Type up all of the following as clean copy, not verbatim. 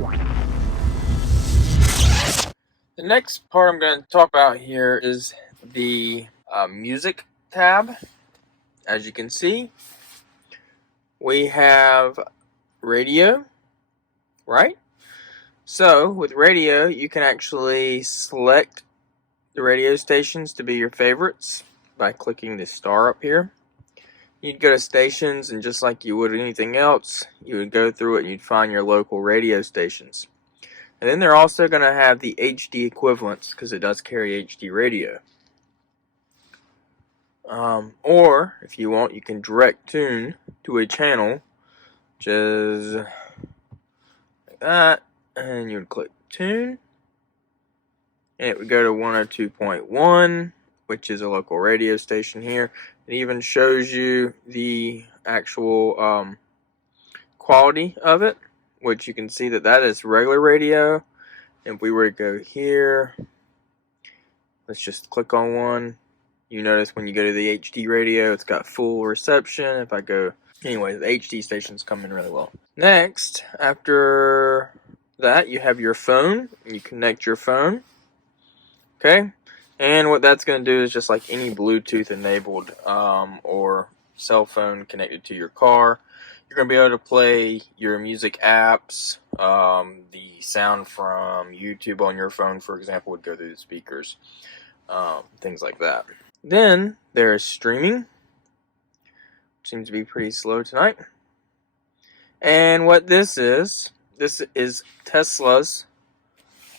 The next part I'm going to talk about here is the music tab. As you can see, we have radio, right? So with radio, you can actually select the radio stations to be your favorites by clicking the star up here. You'd go to stations, and just like you would anything else, you would go through it and you'd find your local radio stations. And then they're also going to have the HD equivalents, because it does carry HD radio. Or, if you want, you can direct tune to a channel, which is like that, and you would click tune, and it would go to 102.1, which is a local radio station here. It even shows you the actual quality of it, which you can see that is regular radio. And if we were to go here, let's just click on one. You notice when you go to the HD radio, it's got full reception. If I go, anyway, the HD stations come in really well. Next, after that, you have your phone. You connect your phone. Okay? And what that's going to do is just like any Bluetooth enabled or cell phone connected to your car. You're going to be able to play your music apps. The sound from YouTube on your phone, for example, would go through the speakers. Things like that. Then there is streaming. Seems to be pretty slow tonight. And what this is Tesla's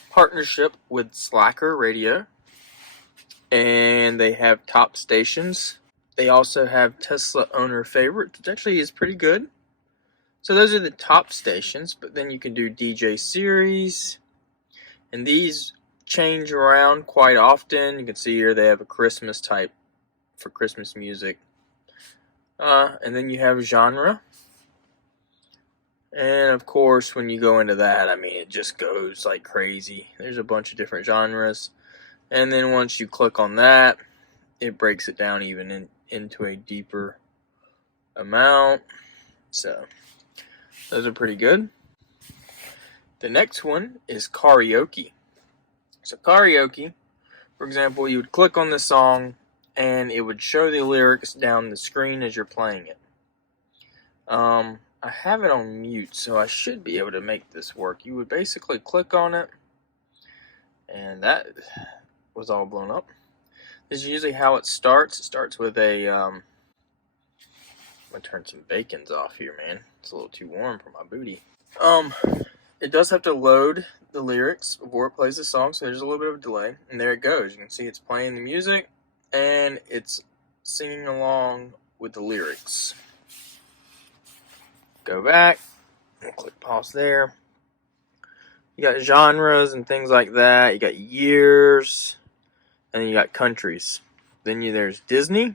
partnership with Slacker Radio. And they have top stations. They also have Tesla owner favorites, which actually is pretty good. So those are the top stations, but then you can do DJ series, and these change around quite often. You can see here they have a Christmas type for Christmas music. And then you have genre. And of course, when you go into that, I mean, it just goes like crazy. There's a bunch of different genres. And then once you click on that, it breaks it down even into a deeper amount. So those are pretty good. The next one is karaoke. So karaoke, for example, you would click on the song and it would show the lyrics down the screen as you're playing it. I have it on mute, so I should be able to make this work. You would basically click on it, and that was all blown up. This is usually how it starts. It starts with a I'm gonna turn some bacons off here, man. It's a little too warm for my booty. It does have to load the lyrics before it plays the song, so there's a little bit of a delay. And there it goes. You can see it's playing the music, and it's singing along with the lyrics. Go back, and click pause there. You got genres and things like that. You got years, and then you got countries. Then there's Disney,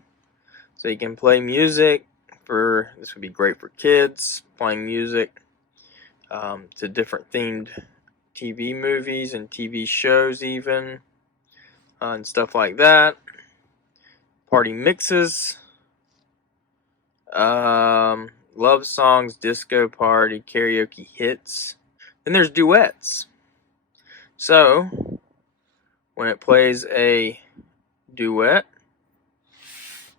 so you can play music. This would be great for kids, playing music to different themed TV movies and TV shows even, and stuff like that. Party mixes, love songs, disco party, karaoke hits. Then there's duets. So when it plays a duet,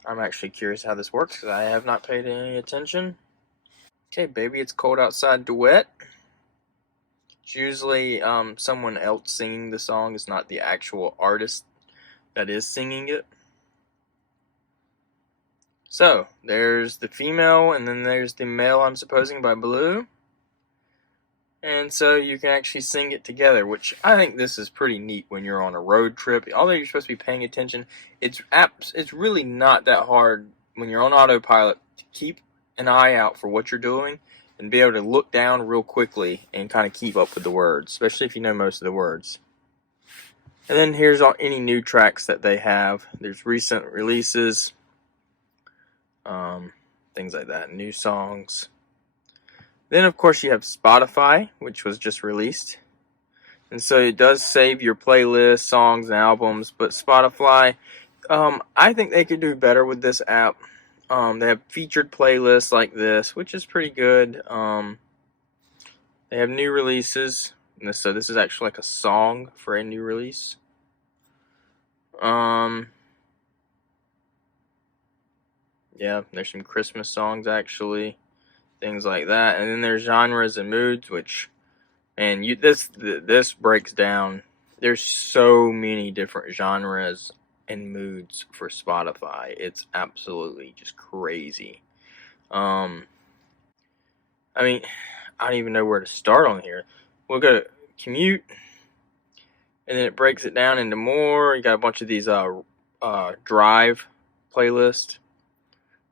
I'm actually curious how this works because I have not paid any attention. Okay, Baby It's Cold Outside duet. It's usually someone else singing the song. It's not the actual artist that is singing it. So, there's the female, and then there's the male, I'm supposing, by Blue. And so you can actually sing it together, which I think this is pretty neat when you're on a road trip. Although you're supposed to be paying attention, it's really not that hard when you're on autopilot to keep an eye out for what you're doing and be able to look down real quickly and kind of keep up with the words, especially if you know most of the words. And then here's any new tracks that they have. There's recent releases, things like that, new songs. Then, of course, you have Spotify, which was just released. And so it does save your playlist, songs, and albums. But Spotify, I think they could do better with this app. They have featured playlists like this, which is pretty good. They have new releases. So this is actually like a song for a new release. Yeah, there's some Christmas songs actually, things like that. And then there's genres and moods, which, and this breaks down. There's so many different genres and moods for Spotify. It's absolutely just crazy. I mean, I don't even know where to start on here. We'll go to commute, and then it breaks it down into more. You got a bunch of these drive playlists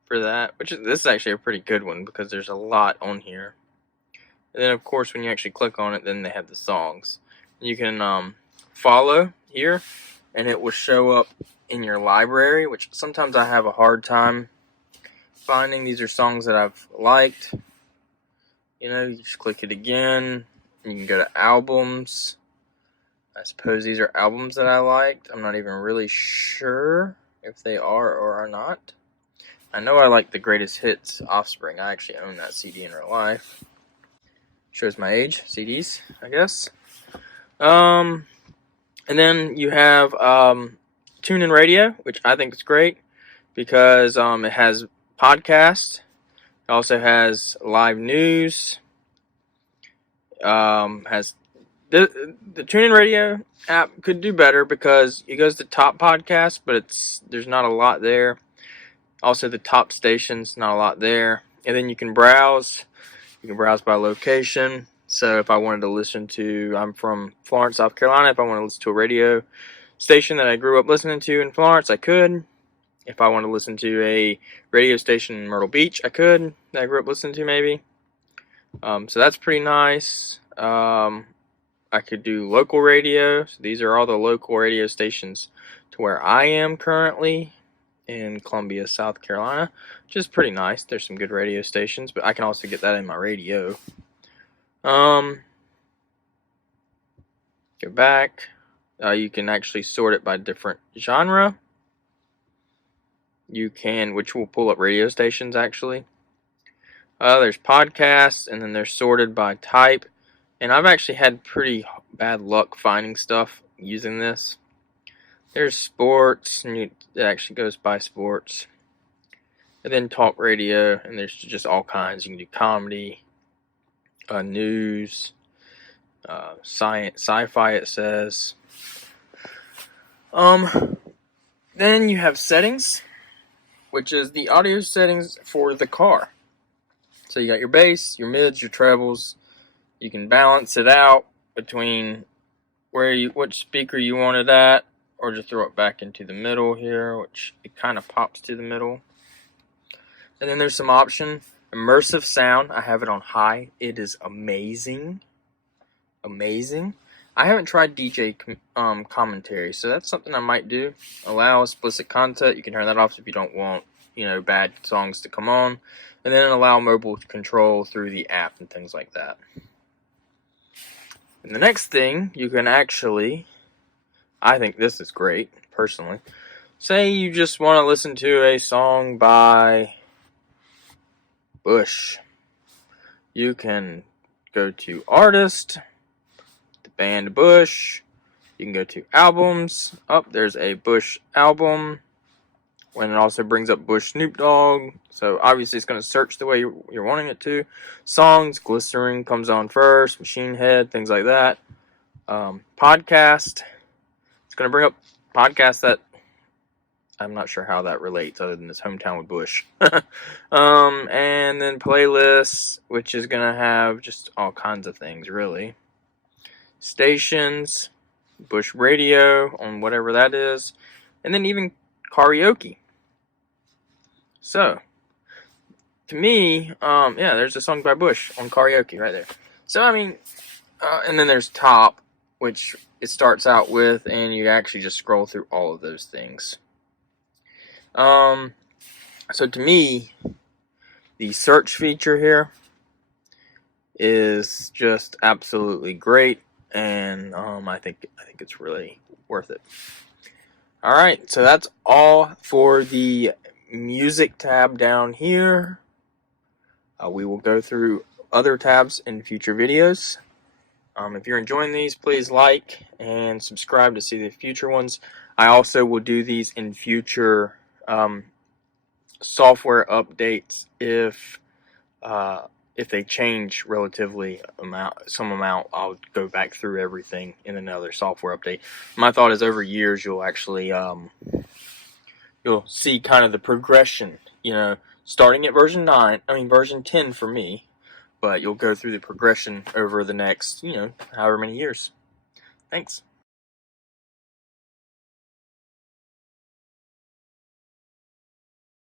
for that, this is actually a pretty good one because there's a lot on here. And then of course when you actually click on it, then they have the songs. You can follow here, and it will show up in your library, which sometimes I have a hard time finding. These are songs that I've liked. You just click it again. You can go to albums. I suppose these are albums that I liked. I'm not even really sure if they are or are not. I know I like the Greatest Hits Offspring. I actually own that CD in real life. Shows my age. CDs, I guess. And then you have Tunein Radio, which I think is great because it has podcasts. It also has live news. Has the Tunein Radio app could do better because it goes to top podcasts, but there's not a lot there. Also, the top stations, not a lot there. And then you can browse. You can browse by location. So if I wanted to listen to, I'm from Florence, South Carolina. If I want to listen to a radio station that I grew up listening to in Florence, I could. If I want to listen to a radio station in Myrtle Beach, I could. That I grew up listening to maybe. So that's pretty nice. I could do local radio. So these are all the local radio stations to where I am currently in Columbia, South Carolina, which is pretty nice. There's some good radio stations, but I can also get that in my radio. Go back. You can actually sort it by different genre. You can, which will pull up radio stations actually. There's podcasts, and then they're sorted by type. And I've actually had pretty bad luck finding stuff using this. There's sports, and it actually goes by sports. And then talk radio, and there's just all kinds. You can do comedy, news, science, sci-fi, it says. Then you have settings, which is the audio settings for the car. So you got your bass, your mids, your trebles. You can balance it out between which speaker you want it at, or just throw it back into the middle here, which it kind of pops to the middle. And then there's some option. Immersive sound, I have it on high. It is amazing. Amazing. I haven't tried DJ commentary, so that's something I might do. Allow explicit content. You can turn that off if you don't want, bad songs to come on. And then allow mobile control through the app and things like that. And the next thing, you can actually, I think this is great, personally. Say you just want to listen to a song by Bush. You can go to artist, the band Bush. You can go to albums. There's a Bush album. When it also brings up Bush Snoop Dogg. So obviously it's going to search the way you're wanting it to. Songs, Glycerin comes on first, Machine Head, things like that. Podcast. It's going to bring up podcasts that I'm not sure how that relates other than this Hometown with Bush. And then playlists, which is going to have just all kinds of things, really. Stations, Bush Radio on whatever that is. And then even karaoke. So, to me, there's a song by Bush on karaoke right there. So, and then there's top, which it starts out with, and you actually just scroll through all of those things. So to me, the search feature here is just absolutely great, and I think it's really worth it. All right, so that's all for the music tab down here. We will go through other tabs in future videos. If you're enjoying these, please like and subscribe to see the future ones. I also will do these in future software updates if they change relatively some amount. I'll go back through everything in another software update. My thought is over years you'll actually you'll see kind of the progression, starting at version 10 for me, but you'll go through the progression over the next, however many years. Thanks.